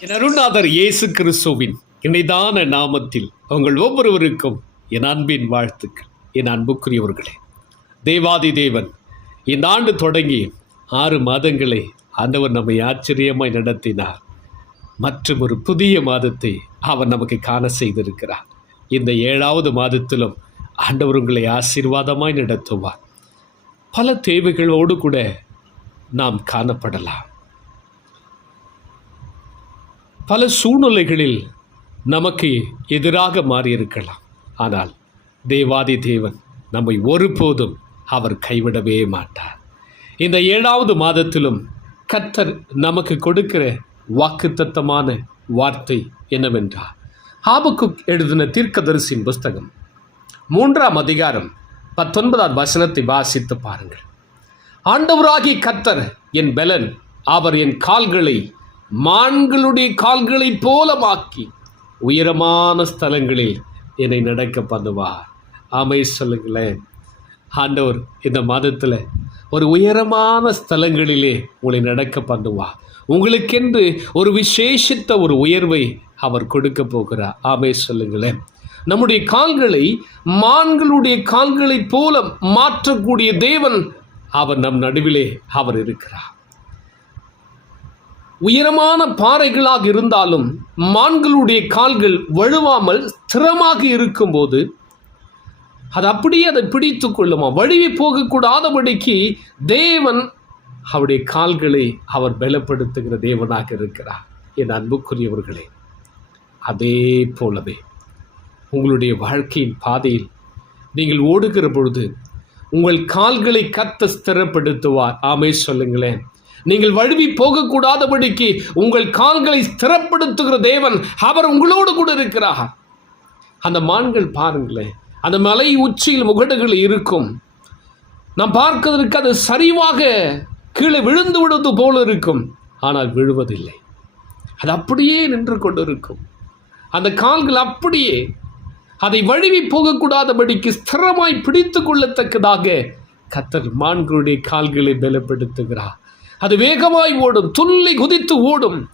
என் அருணாதர் இயேசு கிறிஸ்துவின் இணைதான நாமத்தில் உங்கள் ஒவ்வொருவருக்கும் என் அன்பின் வாழ்த்துக்கள். என் அன்புக்குரியவர்களே தேவாதி தேவன் இந்த ஆண்டு தொடங்கி ஆறு மாதங்களை ஆண்டவர் நம்மை ஆச்சரியமாய் நடத்தினார். மற்றும் ஒரு புதிய மாதத்தை அவர் நமக்கு காண செய்திருக்கிறார். இந்த ஏழாவது மாதத்திலும் ஆண்டவர் உங்களை ஆசீர்வாதமாய் நடத்துவார். பல தேவைகளோடு கூட நாம் காணப்படலாம். பல சூழ்நிலைகளில் நமக்கு எதிராக மாறியிருக்கலாம். ஆனால் தேவாதி தேவன் நம்மை ஒருபோதும் அவர் கைவிடவே மாட்டார். இந்த ஏழாவது மாதத்திலும் கர்த்தர் நமக்கு கொடுக்கிற வாக்குத்தத்தமான வார்த்தை என்னவென்றால் ஹாபுக்கு எழுதின தீர்க்கதரிசியின் புஸ்தகம். மூன்றாம் அதிகாரம் பத்தொன்பதாம் வசனத்தை வாசித்து பாருங்கள். ஆண்டவராகி கத்தர் என் பெலன் அவர் என் கால்களை மான்களுடைய கால்களைப் போலமாக்கி உயரமான ஸ்தலங்களில் என்னை நடக்க பண்ணுவார். ஆமை சொல்லுங்களேன். ஆண்டவர் இந்த மாதத்தில் ஒரு உயரமான ஸ்தலங்களிலே உங்களை நடக்க பண்ணுவார் உங்களுக்கென்று ஒரு விசேஷித்த ஒரு உயர்வை அவர் கொடுக்க போகிறார். ஆமே சொல்லுங்களேன். நம்முடைய கால்களை மான்களுடைய கால்களைப் போல மாற்றக்கூடிய தேவன் அவர் நம் நடுவிலே அவர் இருக்கிறார். உயரமான பாறைகளாக இருந்தாலும் மான்களுடைய கால்கள் வழுவாமல் ஸ்திரமாக இருக்கும்போது அது அப்படியே அதை பிடித்து கொள்ளுமா? வழுவி போகக்கூடாதபடிக்கு தேவன் அவருடைய கால்களை அவர் பலப்படுத்துகிற தேவனாக இருக்கிறார். என் அன்புக்குரியவர்களே அதே போலவே உங்களுடைய வாழ்க்கையின் பாதையில் நீங்கள் ஓடுகிற பொழுது உங்கள் கால்களை கத்த ஸ்திரப்படுத்துவார். ஆமே சொல்லுங்களேன். நீங்கள் வழுவி போகக்கூடாதபடிக்கு உங்கள் கால்களை ஸ்திரப்படுத்துகிற தேவன் அவர் உங்களோடு கூட இருக்கிறார். அந்த மான்கள் பாருங்களேன் அந்த மலை உச்சியில் முகடுகள் இருக்கும். நாம் பார்க்கிறதற்கு அது சரிவாக கீழே விழுந்து விடுவது போல இருக்கும். ஆனால் விழுவதில்லை. அது அப்படியே நின்று கொண்டிருக்கும். அந்த கால்கள் அப்படியே அதை வழுவி போகக்கூடாதபடிக்கு ஸ்திரமாய் பிடித்து கொள்ளத்தக்கதாக கத்தர் மான்களுடைய கால்களை பலப்படுத்துகிறார். அது வேகமாய் ஓடும் துள்ளி குதித்து ஓடும்.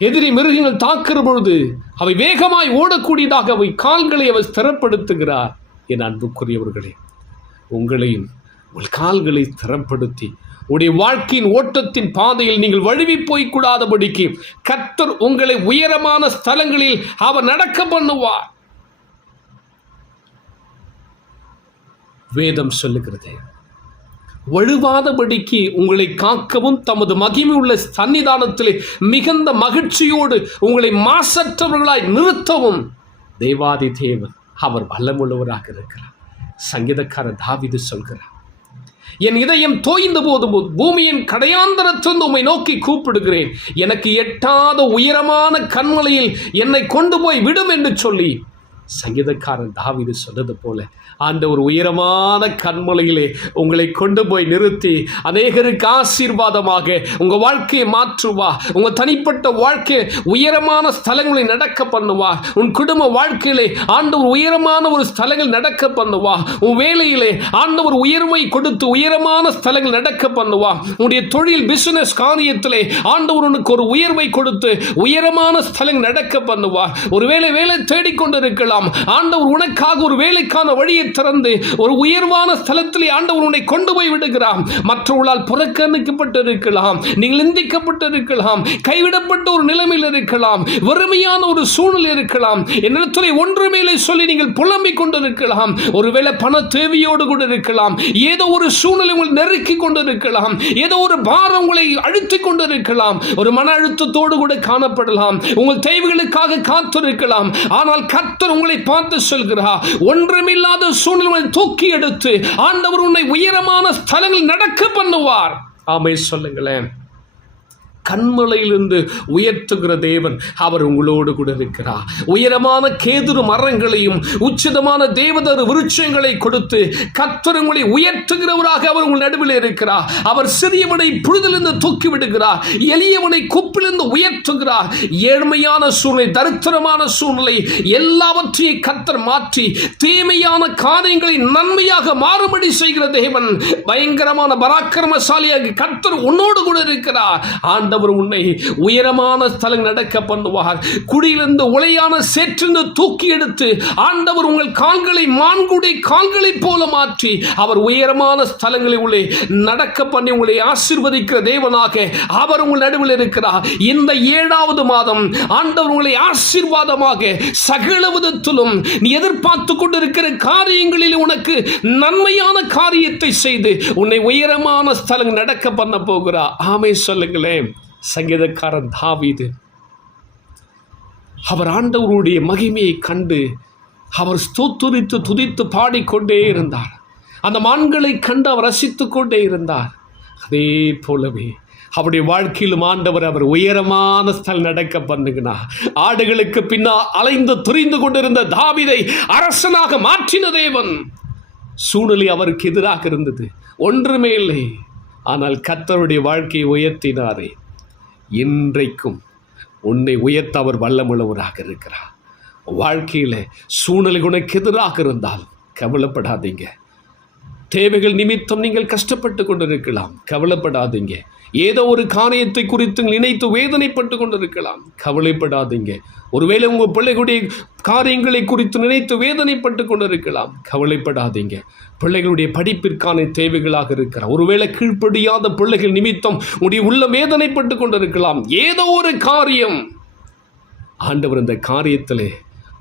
எதிரி மிருகங்கள் தாக்குற பொழுது அவை வேகமாய் ஓடக்கூடியதாக அவை கால்களை அவர் ஸ்திரப்படுத்துகிறார். என் அன்புக்குரியவர்களே உங்களையும் உங்கள் கால்களை ஸ்திரப்படுத்தி உடைய வாழ்க்கையின் ஓட்டத்தின் பாதையில் நீங்கள் வழுவி போய்க்கூடாதபடிக்கு கத்தர் உங்களை உயரமான ஸ்தலங்களில் அவர் நடக்க பண்ணுவார். வேதம் சொல்லுகிறது வழுவாதபடிக்கு உங்களை காக்கவும் தமது மகிமை உள்ள சன்னிதானத்திலே மிகுந்த மகிழ்ச்சியோடு உங்களை மாசற்றவர்களாய் நிறுத்தவும். தேவாதி தேவன் அவர் வல்லமுள்ளவராக இருக்கிறார். சங்கீதக்காரர் தாவிது சொல்கிறார் என் இதயம் தோய்ந்த போது பூமியின் கடையாந்தரத்திலிருந்து உம்மை நோக்கி கூப்பிடுகிறேன். எனக்கு எட்டாத உயரமான கண்மலையில் என்னை கொண்டு போய் விடும் என்று சொல்லி சங்கீதக்காரன் தாவிது சொன்னது போல அந்த ஒரு உயரமான கண்மொழியிலே உங்களை கொண்டு போய் நிறுத்தி அநேகருக்கு ஆசீர்வாதமாக உங்கள் வாழ்க்கையை மாற்றுவா உங்கள் தனிப்பட்ட வாழ்க்கை உயரமான ஸ்தலங்களை நடக்க பண்ணுவா உன் குடும்ப வாழ்க்கையிலே ஆண்டவர் உயரமான ஒரு ஸ்தலங்கள் நடக்க பண்ணுவா உன் வேலையிலே ஆண்டவர் உயர்வை கொடுத்து உயரமான ஸ்தலங்கள் நடக்க பண்ணுவா உன்னுடைய தொழில் பிசினஸ் காரியத்திலே ஆண்டவர் உனக்கு ஒரு உயர்வை கொடுத்து உயரமான ஸ்தலங்கள் நடக்க பண்ணுவா. ஒருவேளை வேலை தேடிக்கொண்டு இருக்கலாம் ஆண்டவர் உனக்காக ஒரு வேலைக்கான வழியை திறந்து ஒரு உயர்வான ஸ்தலத்திலே ஆண்டவர் உன்னை கொண்டு போய் விடுகிறார். மற்றவர்களால் புறக்கணிக்கப்பட்டிருக்கலாம். நீங்கள் நிந்திக்கப்பட்டிருக்கலாம். கைவிடப்பட்ட ஒரு நிலைமையில் இருக்கலாம். வறுமையான ஒரு சூழ்நிலை இருக்கலாம். என்னிடத்துல ஒன்றுமேலே சொல்லி நீங்கள் புலம்பிக் கொண்டிருக்கலாம். ஒருவேளை பண தேவையோடு கூட இருக்கலாம். ஏதோ ஒரு சூழ்நிலை உங்களை நெருக்கி கொண்டிருக்கலாம். ஏதோ ஒரு பாரம் உங்களை அழுத்திக் கொண்டிருக்கலாம். ஒரு மன அழுத்தத்தோடு கூட காணப்படலாம். உங்கள் தேவைகளுக்காக காத்திருக்கலாம். ஆனால் கர்த்தர் உங்களை பார்த்து சொல்கிறார் ஒன்றுமில்லாத சூழ்நிலை தூக்கி எடுத்து ஆண்டவர் உன்னை உயரமான ஸ்தலங்கள் நடக்க பண்ணுவார். ஆமை சொல்லுங்களேன். கண்மலையிலிருந்து உயர்த்துகிற தேவன் அவர் உங்களோடு கூட இருக்கிறார் உயரமான கேதுரு மரங்களையும் உச்சிதமான தேவதரு விருட்சங்களை கொடுத்து கர்த்தர் உங்களை உயர்த்துகிறவராக அவர் உங்கள் நடுவில் இருக்கிறார். அவர் சிறியவனை புழுதிலிருந்து தூக்கி விடுகிறார். எளியவனை குப்பிலிருந்து உயர்த்துகிறார். ஏழ்மையான சூழ்நிலை தரித்திரமான சூழ்நிலை எல்லாவற்றையும் கத்தர் மாற்றி தீமையான காரியங்களை நன்மையாக மாறுபடி செய்கிற தேவன். பயங்கரமான பராக்கிரமசாலியாக கத்தர் உன்னோடு கூட இருக்கிறார். ஆண்டவர் உன்னை உயரமான ஸ்தலம் நடக்க பண்ணுவார். குடியிலிருந்து உலையான சேற்றிருந்து தூக்கி எடுத்து ஆண்டவர் உங்கள் கால்களை மான்குடை கால்களைப் போல மாற்றி அவர் உயரமான ஸ்தலங்களை உள்ளே நடக்க பண்ணி உங்களை ஆசிர்வதிக்கிற தேவனாக அவர் உங்கள் நடுவில் இருக்கிறார். இந்த ஏழாவது மாதம் ஆண்டவர் உங்களை ஆசீர்வாதமாக சகல விதத்திலும் நீ எதிர்பார்த்து கொண்டிருக்கிற காரியங்களில் உனக்கு நன்மையான காரியத்தை செய்து உன்னை உயரமான ஸ்தலம் நடக்க பண்ண போகிறார். ஆமை சொல்லுங்களேன். சங்கீதக்காரன் தாவீது. அவர் ஆண்டவருடைய மகிமையை கண்டு அவர் ஸ்தோத்துரித்து துதித்து பாடிக்கொண்டே இருந்தார். அந்த மான்களை கண்டு அவர் ரசித்துக் கொண்டே இருந்தார். அதே போலவே அவருடைய வாழ்க்கையிலும் ஆண்டவர் அவர் உயரமான ஸ்தல் நடக்க பண்ணுகிறார். ஆடுகளுக்கு பின்னால் அலைந்து துரிந்து கொண்டிருந்த தாவிதை அரசனாக மாற்றின தேவன். சூழ்நிலை அவருக்கு எதிராக இருந்தது. ஒன்றுமே இல்லை. ஆனால் கத்தருடைய வாழ்க்கையை உயர்த்தினாரே. இன்றைக்கும் உன்னை உயர்த்த அவர் வல்லமுள்ளவராக இருக்கிறார். வாழ்க்கையில் சூழ்நிலை உனக்கு எதிராக இருந்தாலும் கவலைப்படாதீங்க. தேவைகள் நிமித்தம் நீங்கள் கஷ்டப்பட்டு கொண்டிருக்கலாம். கவலைப்படாதீங்க. ஏதோ ஒரு காரியத்தை குறித்து நினைத்து வேதனைப்பட்டு கொண்டிருக்கலாம். கவலைப்படாதீங்க. ஒருவேளை உங்கள் பிள்ளைகளுடைய காரியங்களை குறித்து நினைத்து வேதனைப்பட்டு கொண்டிருக்கலாம். கவலைப்படாதீங்க. பிள்ளைகளுடைய படிப்பிற்கான தேவைகளாக இருக்கிறார் ஒருவேளை கீழ்ப்படியாத பிள்ளைகள் நிமித்தம் உடைய உள்ள வேதனைப்பட்டு கொண்டிருக்கலாம். ஏதோ ஒரு காரியம். ஆண்டவர் இந்த காரியத்திலே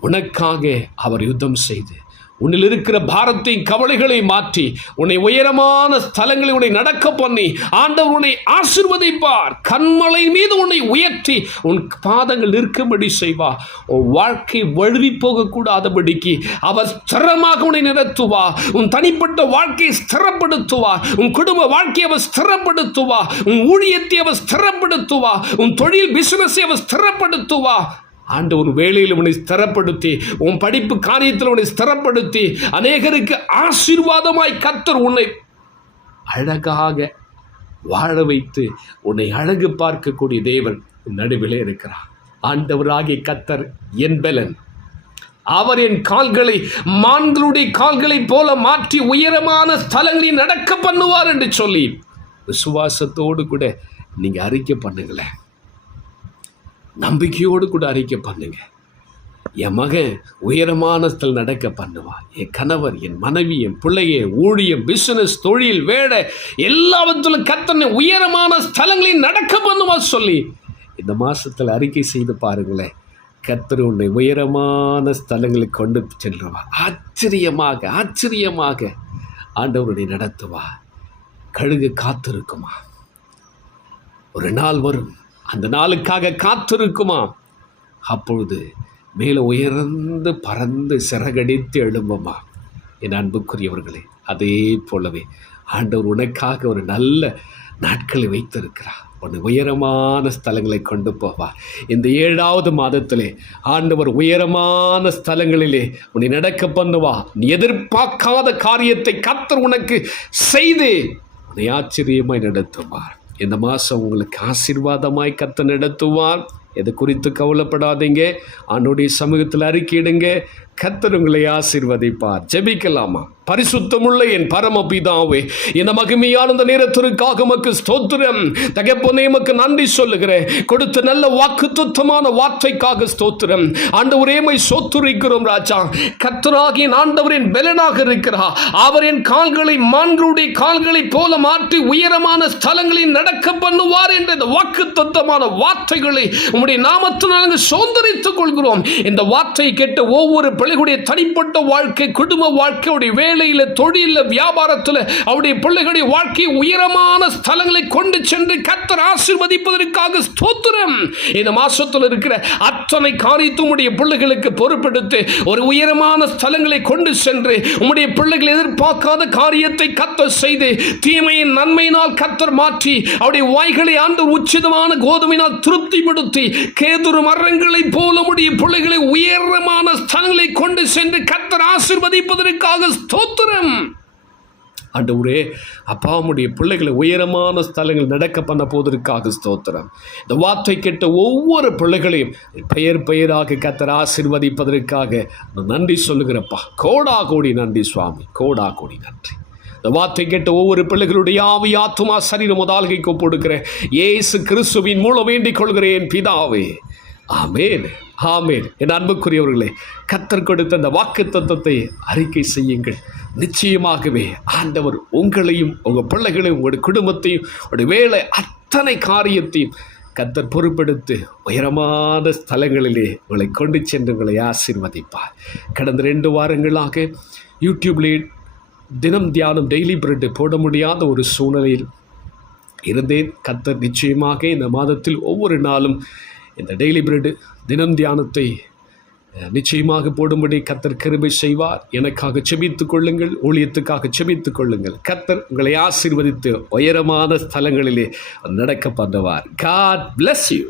உனக்காக அவர் யுத்தம் செய்து உன்னில் இருக்கிற பாரத்தையும் கவலைகளை மாற்றி உன்னை உயரமான ஸ்தலங்களை உன்னை நடக்க பண்ணி ஆண்டவர் உன்னை ஆசிர்வதிப்பார். கண்மலை மீது உன்னை உயர்த்தி உன் பாதங்கள் நிற்கும்படி செய்வா. உன் வாழ்க்கை வழுவி போகக்கூடாதபடிக்கு அவர் ஸ்திரமாக உன்னை நிறுத்துவா உன் தனிப்பட்ட வாழ்க்கையை ஸ்திரப்படுத்துவா. உன் குடும்ப வாழ்க்கையை அவர் ஸ்திரப்படுத்துவா. உன் ஊழியத்தை அவர் ஸ்திரப்படுத்துவா. உன் தொழில் பிசினஸை அவர் ஸ்திரப்படுத்துவா. ஆண்டு ஒரு வேலையில் உன்னை ஸ்திரப்படுத்தி உன் படிப்பு காரியத்தில் உன்னை ஸ்திரப்படுத்தி அநேகருக்கு ஆசீர்வாதமாய் கத்தர் உன்னை அழகாக வாழ வைத்து உன்னை அழகு பார்க்கக்கூடிய தேவன் நடுவிலே இருக்கிறார். ஆண்டவராகிய கத்தர் என் பலன். அவர் என் கால்களை மான்களுடைய கால்களைப் போல மாற்றி உயரமான ஸ்தலங்களில் நடக்க பண்ணுவார் என்று சொல்லி விசுவாசத்தோடு கூட நீங்கள் அறிக்கை பண்ணுங்களேன். நம்பிக்கையோடு கூட அறிக்கை பண்ணுங்க. என் மகன் உயரமானத்தில் நடக்க பண்ணுவான் என் கணவர் என் மனைவி என் பிள்ளைய ஊழியம் பிசினஸ் தொழில் வேலை எல்லாவற்றிலும் கத்தனை உயரமான ஸ்தலங்களில் நடக்க பண்ணுவா சொல்லி இந்த மாதத்தில் அறிக்கை செய்து பாருங்களேன். கத்தர் உன்னை உயரமான ஸ்தலங்களுக்கு கொண்டு செல்றவா. ஆச்சரியமாக ஆச்சரியமாக ஆண்டவருடைய நடத்துவா. கழுகு காத்திருக்குமா? ஒரு நாள் வரும். அந்த நாளுக்காக காத்திருக்குமா? அப்பொழுது மேலே உயர்ந்து பறந்து சிறகடித்து எழும்புமா? என் அன்புக்குரியவர்களே அதே போலவே ஆண்டவர் உனக்காக ஒரு நல்ல நாட்களை வைத்திருக்கிறார். உன்னை உயரமான ஸ்தலங்களை கொண்டு போவார். இந்த ஏழாவது மாதத்திலே ஆண்டவர் உயரமான ஸ்தலங்களிலே உன்னை நடக்க பண்ணுவா நீ எதிர்பார்க்காத காரியத்தை கத்தர் உனக்கு செய்து உன்னை ஆச்சரியமாய் நடத்துவார். இந்த மாதம் உங்களுக்கு ஆசீர்வாதமாய் கத்த நடத்துவார். எது குறித்து கவலைப்படாதீங்க. ஆண்டோடைய சமூகத்தில் அறிக்கையிடுங்க. கத்தர் உங்களை ஆசீர்வதிப்பார். ஜெபிக்கலாமா? பரிசுத்தமுள்ள என் பரமபிதாவே இந்த மகிமையான இந்த நேரத்திற்காக மக்கு ஸ்தோத்திரம். தகப்பனே மக்கு நன்றி சொல்லுகிறேன். கொடுத்த நல்ல வாக்கு துத்தமான வார்த்தைக்காக ஸ்தோத்திரம். ஆண்டவரேமை சோத்துரைக்கிறோம் ராஜா. கத்தராகிய ஆண்டவரின் பலனாக அவர் அவரின் கால்களை மான்களுடைய கால்களை போல மாற்றி உயரமான ஸ்தலங்களில் நடக்க பண்ணுவார் என்ற இந்த வாக்கு துத்தமான வார்த்தைகளை உங்களுடைய நாமத்தினால் நாங்கள் சோந்தரித்துக் கொள்கிறோம். இந்த வார்த்தை கேட்ட ஒவ்வொரு பிள்ளைகளுடைய தனிப்பட்ட வாழ்க்கை குடும்ப வாழ்க்கை அவருடைய வேலையில் தொழிலில் வியாபாரத்தில் அவருடைய பிள்ளைகளுடைய வாழ்க்கை உயரமான ஸ்தலங்களை கொண்டு சென்று கத்தர் ஆசீர்வதிப்பதற்காக ஸ்தோத்திரம். இந்த மாசத்தில் இருக்கிற அத்தனை காரியத்தும் உடைய பிள்ளைகளுக்கு பொறுப்பெடுத்து ஒரு உயரமான ஸ்தலங்களை கொண்டு சென்று உம்முடைய பிள்ளைகள் எதிர்பார்க்காத காரியத்தை கத்தர் செய்து தீமையின் நன்மையினால் கத்தர் மாற்றி அவருடைய வாய்களை ஆண்டு உச்சிதமான கோதுமையினால் திருப்திப்படுத்தி கேதுரு மரங்களைப் போல உடைய பிள்ளைகளை உயரமான ஸ்தலங்களை கொண்டு சென்று கத்தர் ஆசிர்வதிப்பதற்காக ஸ்தோத்திரம். ஆண்டவரே அப்பாவுடைய பிள்ளைகளை உயரமான ஸ்தலங்கள் நடக்க பண்ண போவதற்காக ஸ்தோத்திரம். இந்த வார்த்தை கேட்ட ஒவ்வொரு பிள்ளைகளையும் பெயர் பெயராக கத்தர் ஆசிர்வதிப்பதற்காக நன்றி சொல்லுகிறப்பா. கோடா கோடி நன்றி சுவாமி கோடா கோடி நன்றி. இந்த வார்த்தை கேட்ட ஒவ்வொரு பிள்ளைகளுடைய ஆவி ஆத்துமா சரீரம் முதல்கைக்கு ஒப்படுக்கிறேன் இயேசு கிறிஸ்துவின் மூலம் வேண்டிக் கொள்கிறேன் பிதாவே. ஆமேன். ஆமேன். என் அன்புக்குரியவர்களே கத்தர் கொடுத்த அந்த வாக்கு தத்துவத்தை அறிக்கை செய்யுங்கள். நிச்சயமாகவே ஆண்டவர் உங்களையும் உங்கள் பிள்ளைகளையும் உங்களுடைய குடும்பத்தையும் உங்களுடைய வேலை அத்தனை காரியத்தையும் கத்தர் பொறுப்பெடுத்து உயரமான ஸ்தலங்களிலே உங்களை கொண்டு சென்று உங்களை ஆசீர்வதிப்பார். கடந்த ரெண்டு வாரங்களாக யூடியூப்லேயே தினம் தியானம் டெய்லி பிரெட்டு போட முடியாத ஒரு சூழ்நிலையில் இருந்தேன். கத்தர் நிச்சயமாக இந்த மாதத்தில் ஒவ்வொரு நாளும் இந்த டெய்லி பிரெட் தினம் தியானத்தை நிச்சயமாக போடும்படி கத்தர் கிருபை செய்வார். எனக்காக செபித்துக் கொள்ளுங்கள் ஊழியத்துக்காக செபித்துக் கொள்ளுங்கள். கத்தர் உங்களை ஆசீர்வதித்து உயரமான ஸ்தலங்களிலே நடக்க பண்ணுவார். God bless you